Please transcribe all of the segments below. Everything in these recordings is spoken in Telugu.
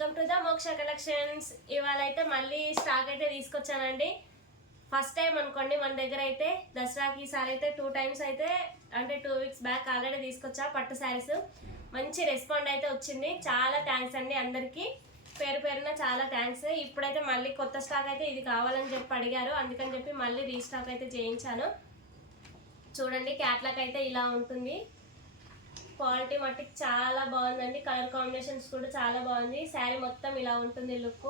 వెల్కమ్ టు ద మోక్ష కలెక్షన్స్. ఇవాళ అయితే మళ్ళీ స్టాక్ అయితే తీసుకొచ్చానండి. ఫస్ట్ టైం అనుకోండి మన దగ్గర అయితే దసరాకి ఈసారి అయితే 2 times అయితే అంటే 2 weeks బ్యాక్ ఆల్రెడీ తీసుకొచ్చా పట్టు శారీస్. మంచి రెస్పాండ్ అయితే వచ్చింది. చాలా థ్యాంక్స్ అండి అందరికీ, పేరు పేరున చాలా థ్యాంక్స్. ఇప్పుడైతే మళ్ళీ కొత్త స్టాక్ అయితే ఇది కావాలని చెప్పి అడిగారు, అందుకని చెప్పి మళ్ళీ రీస్టాక్ అయితే చేయించాను. చూడండి క్యాట్లాగ్ అయితే ఇలా ఉంటుంది. క్వాలిటీ మట్టికి చాలా బాగుందండి. కలర్ కాంబినేషన్స్ కూడా చాలా బాగుంది. శారీ మొత్తం ఇలా ఉంటుంది లుక్.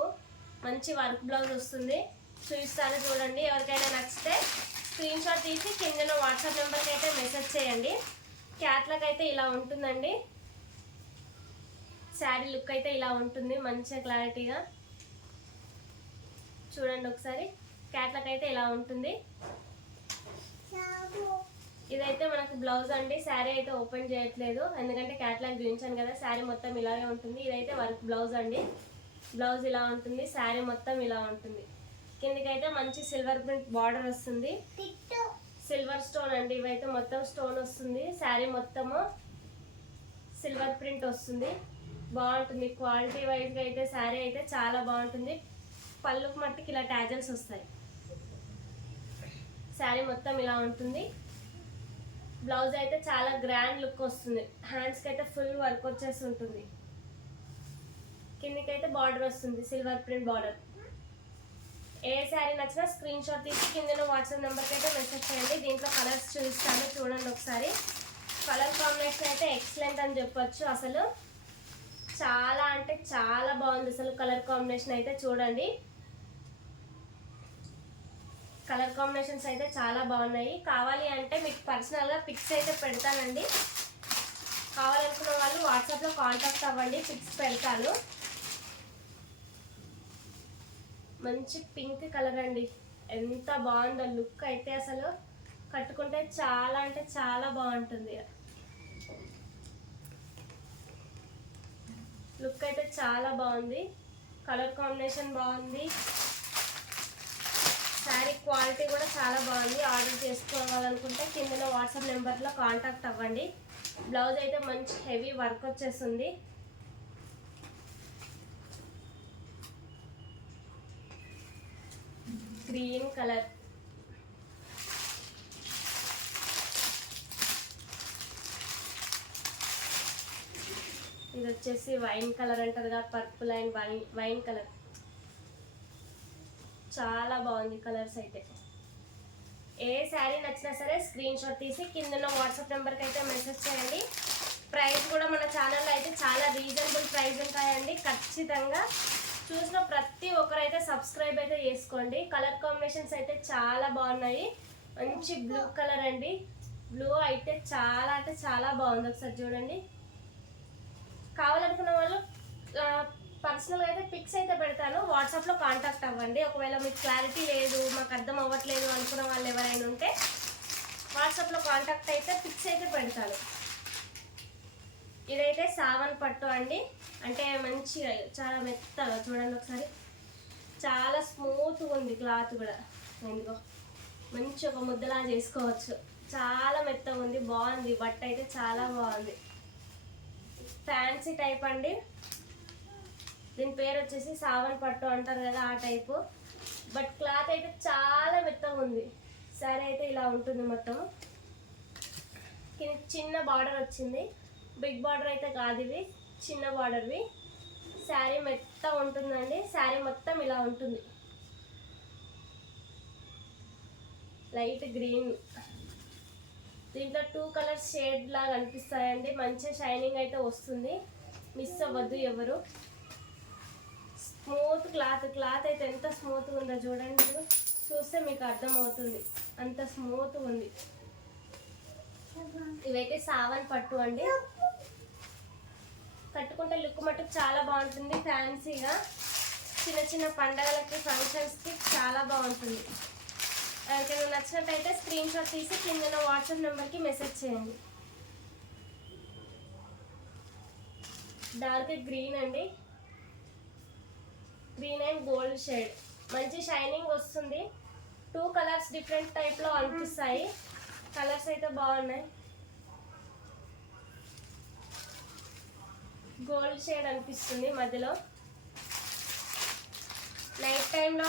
మంచి వర్క్ బ్లౌజ్ వస్తుంది. చూపిస్తాను చూడండి. ఎవరికైనా నచ్చితే స్క్రీన్ షాట్ తీసి కింద వాట్సాప్ నెంబర్కి అయితే మెసేజ్ చేయండి. క్యాట్లాగ్ అయితే ఇలా ఉంటుందండి. శారీ లుక్ అయితే ఇలా ఉంటుంది మంచిగా క్లారిటీగా. చూడండి ఒకసారి. క్యాట్లాగ్ అయితే ఇలా ఉంటుంది. ఇదైతే మనకు బ్లౌజ్ అండి. శారీ అయితే ఓపెన్ చేయట్లేదు ఎందుకంటే క్యాట్లాగ్ చూపించాను కదా. శారీ మొత్తం ఇలాగే ఉంటుంది. ఇదైతే వర్క్ బ్లౌజ్ అండి. బ్లౌజ్ ఇలా ఉంటుంది, శారీ మొత్తం ఇలా ఉంటుంది. కిందకైతే మంచి సిల్వర్ ప్రింట్ బార్డర్ వస్తుంది. సిల్వర్ స్టోన్ అండి. ఇవైతే మొత్తం స్టోన్ వస్తుంది. శారీ మొత్తము సిల్వర్ ప్రింట్ వస్తుంది. బాగుంటుంది. క్వాలిటీ వైజ్గా అయితే శారీ అయితే చాలా బాగుంటుంది. పళ్ళుకు మట్టికి ఇలా ట్యాజల్స్ వస్తాయి. శారీ మొత్తం ఇలా ఉంటుంది. బ్లౌజ్ అయితే చాలా గ్రాండ్ లుక్ వస్తుంది. హ్యాండ్స్కి అయితే ఫుల్ వర్క్ వచ్చేసి ఉంటుంది. కిందకైతే బార్డర్ వస్తుంది, సిల్వర్ ప్రింట్ బార్డర్. ఏ శారీ నచ్చినా స్క్రీన్ షాట్ తీసి కింద వాట్సాప్ నెంబర్కి అయితే మెసేజ్ చేయండి. దీంట్లో కలర్స్ చూపిస్తాను చూడండి ఒకసారి. కలర్ కాంబినేషన్ అయితే ఎక్సలెంట్ అని చెప్పొచ్చు. అసలు చాలా అంటే చాలా బాగుంది అసలు కలర్ కాంబినేషన్ అయితే. చూడండి కలర్ కాంబినేషన్స్ అయితే చాలా బాగున్నాయి. కావాలి అంటే మీకు పర్సనల్గా పిక్స్ అయితే పెడతానండి. కావాలనుకున్న వాళ్ళు వాట్సాప్లో కాంటాక్ట్ అవ్వండి, పిక్స్ పెడతాను. మంచి పింక్ కలర్ అండి. ఎంత బాగుందో లుక్ అయితే. అసలు కట్టుకుంటే చాలా అంటే చాలా బాగుంటుంది. లుక్ అయితే చాలా బాగుంది. కలర్ కాంబినేషన్ బాగుంది. శారీ క్వాలిటీ కూడా చాలా బాగుంది. ఆర్డర్ చేసుకోవాలనుకుంటే కింద వాట్సాప్ నెంబర్లో కాంటాక్ట్ అవ్వండి. బ్లౌజ్ అయితే మంచి హెవీ వర్క్ వచ్చేస్తుంది. గ్రీన్ కలర్, ఇది వచ్చేసి వైన్ కలర్ అంటారు కదా, పర్పుల్ అండ్ వైన్ కలర్. చాలా బాగుంది కలర్స్ అయితే. ఏ శారీ నచ్చినా సరే స్క్రీన్ షాట్ తీసి కింద వాట్సాప్ నెంబర్కి అయితే మెసేజ్ చేయండి. ప్రైస్ కూడా మన ఛానల్లో అయితే చాలా రీజనబుల్ ప్రైస్ ఉంటాయండి. ఖచ్చితంగా చూసిన ప్రతి ఒక్కరైతే సబ్స్క్రైబ్ అయితే చేసుకోండి. కలర్ కాంబినేషన్స్ అయితే చాలా బాగున్నాయి. మంచి బ్లూ కలర్ అండి. బ్లూ అయితే చాలా అంటే చాలా బాగుంది. ఒకసారి చూడండి. కావాలనుకున్న వాళ్ళు పర్సనల్గా అయితే పిక్స్ అయితే పెడతాను, వాట్సాప్లో కాంటాక్ట్ అవ్వండి. ఒకవేళ మీకు క్లారిటీ లేదు, మాకు అర్థం అవ్వట్లేదు అనుకున్న వాళ్ళు ఎవరైనా ఉంటే వాట్సాప్లో కాంటాక్ట్ అయితే పిక్స్ అయితే పెడతాను. ఇదైతే సావన్ పట్టు అండి. అంటే మంచిగా చాలా మెత్తగా చూడండి ఒకసారి. చాలా స్మూత్గా ఉంది క్లాత్ కూడా. ఎందుకో మంచి ఒక ముద్దలా చేసుకోవచ్చు. చాలా మెత్తగా ఉంది, బాగుంది. బట్ట అయితే చాలా బాగుంది. ఫ్యాన్సీ టైప్ అండి. దీని పేరు వచ్చేసి సావన్ పట్టు అంటారు కదా, ఆ టైపు. బట్ క్లాత్ అయితే చాలా మెత్తగా ఉంది. శారీ అయితే ఇలా ఉంటుంది మొత్తం. కింద చిన్న బార్డర్ వచ్చింది. బిగ్ బార్డర్ అయితే కాదు, ఇవి చిన్న బార్డర్వి. శారీ మెత్తగా ఉంటుందండి. శారీ మొత్తం ఇలా ఉంటుంది. లైట్ గ్రీన్, దీంట్లో 2 కలర్స్ షేడ్ లాగా అనిపిస్తాయండి. మంచిగా షైనింగ్ అయితే వస్తుంది. మిస్ అవ్వద్దు ఎవరు. స్మూత్ క్లాత్ అయితే ఎంత స్మూత్గా ఉందో చూడండి. చూస్తే మీకు అర్థమవుతుంది, అంత స్మూత్గా ఉంది. ఇవైతే సావన్ పట్టు అండి. కట్టుకుంటే లుక్ మట్టుకు చాలా బాగుంటుంది. ఫ్యాన్సీగా చిన్న చిన్న పండగలకి ఫంక్షన్స్కి చాలా బాగుంటుంది. ఎవరికైనా నచ్చినట్టయితే స్క్రీన్ షాట్ తీసి కింద వాట్సాప్ నెంబర్కి మెసేజ్ చేయండి. డార్క్ గ్రీన్ అండి. Green and gold shade. మంచి షైనింగ్ వస్తుంది. 2 కలర్స్ డిఫరెంట్ టైప్లో అనిపిస్తాయి. కలర్స్ అయితే బాగున్నాయి. గోల్డ్ షేడ్ అనిపిస్తుంది మధ్యలో. నైట్ టైంలో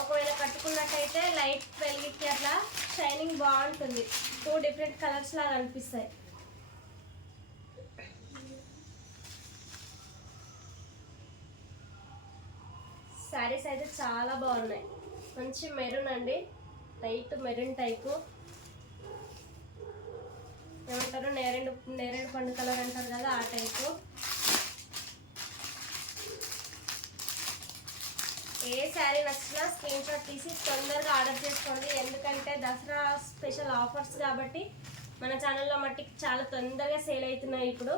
ఒకవేళ కట్టుకున్నట్టయితే లైట్ వెలిగితే అట్లా షైనింగ్ బాగుంటుంది. 2 డిఫరెంట్ కలర్స్ లాగా అనిపిస్తాయి. శారీస్ అయితే చాలా బాగున్నాయి. మంచి మెరూన్ అండి, లైట్ మెరూన్ టైపు, ఏమంటారు నేరేడు పండు కలర్ అంటారు కదా ఆ టైపు. ఏ శారీ నచ్చినా స్క్రీన్ షాట్ తీసి తొందరగా ఆర్డర్ చేసుకోండి. ఎందుకంటే దసరా స్పెషల్ ఆఫర్స్ కాబట్టి మన ఛానల్లో మట్టికి చాలా తొందరగా సేల్ అవుతున్నాయి. ఇప్పుడు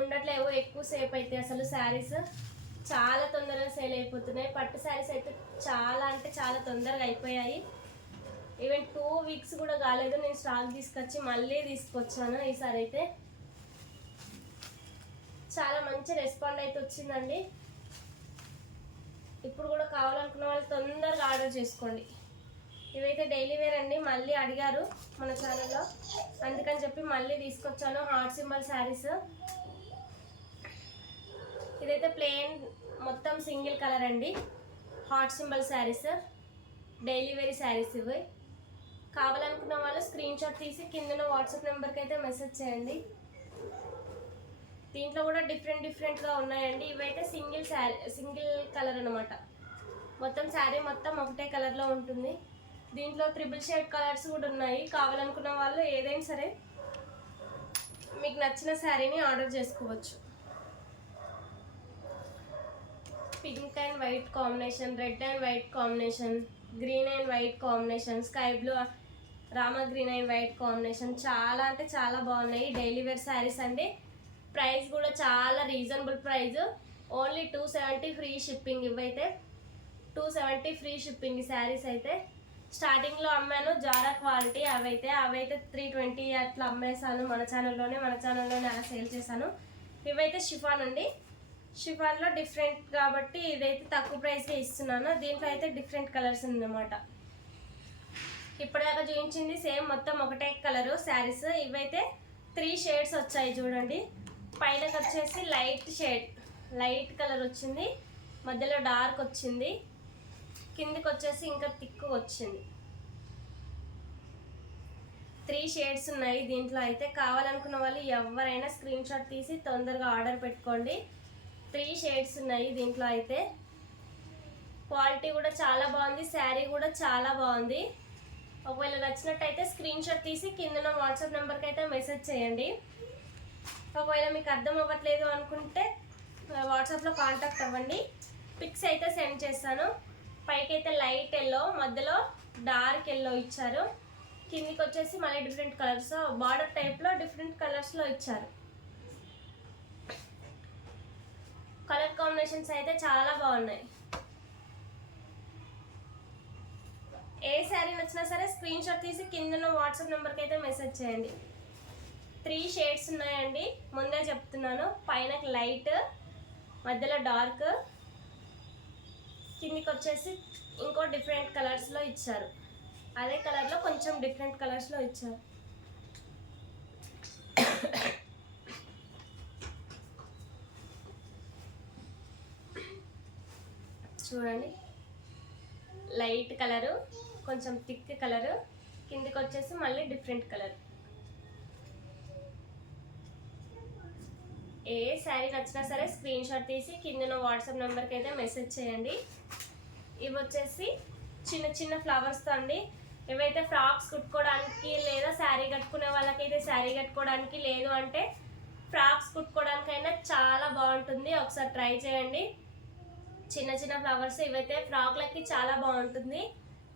ఉండట్లేవు ఎక్కువ సేపు అయితే, అసలు శారీస్ చాలా తొందరగా సేల్ అయిపోతున్నాయి. పట్టు శారీస్ అయితే చాలా అంటే చాలా తొందరగా అయిపోయాయి. ఈవెన్ 2 వీక్స్ కూడా కాలేదు నేను స్టాక్ తీసుకొచ్చి మళ్ళీ తీసుకొచ్చాను. ఈసారి అయితే చాలా మంచి రెస్పాండ్ అయితే వచ్చిందండి. ఇప్పుడు కూడా కావాలనుకున్న వాళ్ళు తొందరగా ఆర్డర్ చేసుకోండి. ఇవైతే డైలీ వేర్ అండి, మళ్ళీ అడిగారు మన ఛానల్లో, అందుకని చెప్పి మళ్ళీ తీసుకొచ్చాను. Heart symbol saris. ఇదైతే ప్లెయిన్ మొత్తం సింగిల్ కలర్ అండి, heart symbol saris, daily wear saris. ఇవి కావాలనుకున్న వాళ్ళు స్క్రీన్ షాట్ తీసి కింద వాట్సాప్ నెంబర్కి అయితే మెసేజ్ చేయండి. దీంట్లో కూడా డిఫరెంట్గా ఉన్నాయండి. ఇవైతే సింగిల్ కలర్ అనమాట. మొత్తం శారీ మొత్తం ఒకటే కలర్లో ఉంటుంది. దీంట్లో 3 షేడ్ కలర్స్ కూడా ఉన్నాయి. కావాలనుకున్న వాళ్ళు ఏదైనా సరే మీకు నచ్చిన శారీని ఆర్డర్ చేసుకోవచ్చు. Pink and white combination, red and white combination, green and white combination, sky blue, Rama green and white combination, చాలా అంటే చాలా బాగున్నాయి. డైలీ వేర్ శారీస్ అండి. ప్రైస్ కూడా చాలా reasonable price, only 270 free shipping. ఇవైతే 270 ఫ్రీ షిప్పింగ్. ఈ శారీస్ అయితే స్టార్టింగ్లో అమ్మాను జారా క్వాలిటీ, అవైతే 320 అట్లా అమ్మేసాను. మన ఛానల్లోనే అలా సేల్ చేశాను. ఇవైతే షిఫాన్ అండి. షిఫాన్లో డిఫరెంట్ కాబట్టి ఇదైతే తక్కువ ప్రైస్కే ఇస్తున్నాను. దీంట్లో అయితే డిఫరెంట్ కలర్స్ ఉందన్నమాట. ఇప్పటిదాకా చూపించింది సేమ్ మొత్తం ఒకటే కలరు శారీస్. ఇవైతే 3 షేడ్స్ వచ్చాయి చూడండి. పైనకి వచ్చేసి లైట్ కలర్ వచ్చింది, మధ్యలో డార్క్ వచ్చింది, కిందికి వచ్చేసి ఇంకా థిక్ వచ్చింది. 3 షేడ్స్ ఉన్నాయి దీంట్లో అయితే. కావాలనుకున్న వాళ్ళు ఎవరైనా స్క్రీన్ షాట్ తీసి తొందరగా ఆర్డర్ పెట్టుకోండి. 3 షేడ్స్ ఉన్నాయి దీంట్లో అయితే. క్వాలిటీ కూడా చాలా బాగుంది, శారీ కూడా చాలా బాగుంది. ఒకవేళ నచ్చినట్టయితే స్క్రీన్ షాట్ తీసి కింద వాట్సాప్ నెంబర్కి అయితే మెసేజ్ చేయండి. ఒకవేళ మీకు అర్థం అవ్వట్లేదు అనుకుంటే వాట్సాప్లో కాంటాక్ట్ అవ్వండి, పిక్స్ అయితే సెండ్ చేస్తాను. పైకి అయితే లైట్ ఎల్లో, మధ్యలో డార్క్ ఎల్లో ఇచ్చారు, కిందికి వచ్చేసి మళ్ళీ డిఫరెంట్ కలర్స్, బార్డర్ టైప్లో డిఫరెంట్ కలర్స్లో ఇచ్చారు. కలర్ కాంబినేషన్స్ అయితే చాలా బాగున్నాయి. ఏ శారీ నచ్చినా సరే స్క్రీన్ షాట్ తీసి కింద వాట్సాప్ నెంబర్కి అయితే మెసేజ్ చేయండి. 3 షేడ్స్ ఉన్నాయండి, ముందే చెప్తున్నాను. పైన లైట్, మధ్యలో డార్క్, కిందికి వచ్చేసి ఇంకో డిఫరెంట్ కలర్స్లో ఇచ్చారు. అదే కలర్లో కొంచెం డిఫరెంట్ కలర్స్లో ఇచ్చారు. చూడండి, లైట్ కలరు, కొంచెం థిక్ కలరు, కిందికి వచ్చేసి మళ్ళీ డిఫరెంట్ కలర్. ఏ శారీ నచ్చినా సరే స్క్రీన్ షాట్ తీసి కింద వాట్సాప్ నెంబర్కి అయితే మెసేజ్ చేయండి. ఇవి వచ్చేసి చిన్న ఫ్లవర్స్తో అండి. ఇవైతే ఫ్రాక్స్ కుట్టుకోవడానికి, లేదా శారీ కట్టుకునే వాళ్ళకైతే శారీ కట్టుకోవడానికి, లేదు అంటే ఫ్రాక్స్ కుట్టుకోవడానికైనా చాలా బాగుంటుంది. ఒకసారి ట్రై చేయండి. చిన్న ఫ్లవర్స్, ఇవైతే ఫ్రాక్లకి చాలా బాగుంటుంది.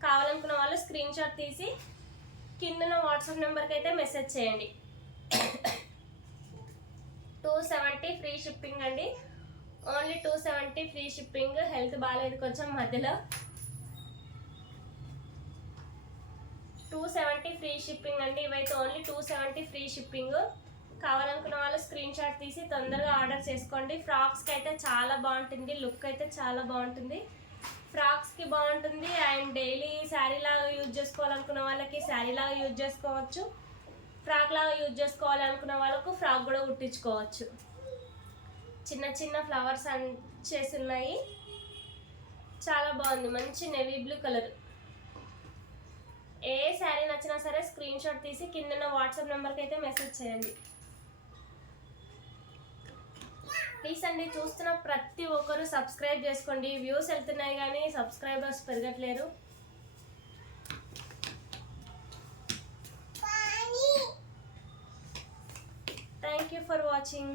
కావాలనుకున్న వాళ్ళు స్క్రీన్ షాట్ తీసి కింద వాట్సాప్ నెంబర్కి అయితే మెసేజ్ చేయండి. 270 ఫ్రీ షిప్పింగ్ అండి, ఓన్లీ 270 ఫ్రీ షిప్పింగ్. హెల్త్ బాగాలేదు కొంచెం మధ్యలో. 270 ఫ్రీ షిప్పింగ్ అండి. ఇవైతే ఓన్లీ 270 ఫ్రీ షిప్పింగ్. కావాలనుకున్న వాళ్ళు స్క్రీన్ షాట్ తీసి తొందరగా ఆర్డర్ చేసుకోండి. ఫ్రాక్స్కి అయితే చాలా బాగుంటుంది, లుక్ అయితే చాలా బాగుంటుంది. ఫ్రాక్స్కి బాగుంటుంది అండ్ డైలీ శారీ లాగా యూజ్ చేసుకోవాలనుకున్న వాళ్ళకి శారీ లాగా యూజ్ చేసుకోవచ్చు, ఫ్రాక్ లాగా యూజ్ చేసుకోవాలనుకున్న వాళ్ళకు ఫ్రాక్ కూడా కుట్టించుకోవచ్చు. చిన్న చిన్న ఫ్లవర్స్ చేసి ఉన్నాయి. చాలా బాగుంది, మంచి నేవీ బ్లూ కలర్. ఏ శారీ నచ్చినా సరే స్క్రీన్ షాట్ తీసి కింద వాట్సాప్ నెంబర్కి అయితే మెసేజ్ చేయండి ప్లీజ్ అండి. చూస్తున్న ప్రతి ఒక్కరు సబ్స్క్రైబ్ చేసుకోండి. వ్యూస్ వెళ్తున్నాయి కానీ సబ్స్క్రైబర్స్ పెరగట్లేరు. Thank you for watching.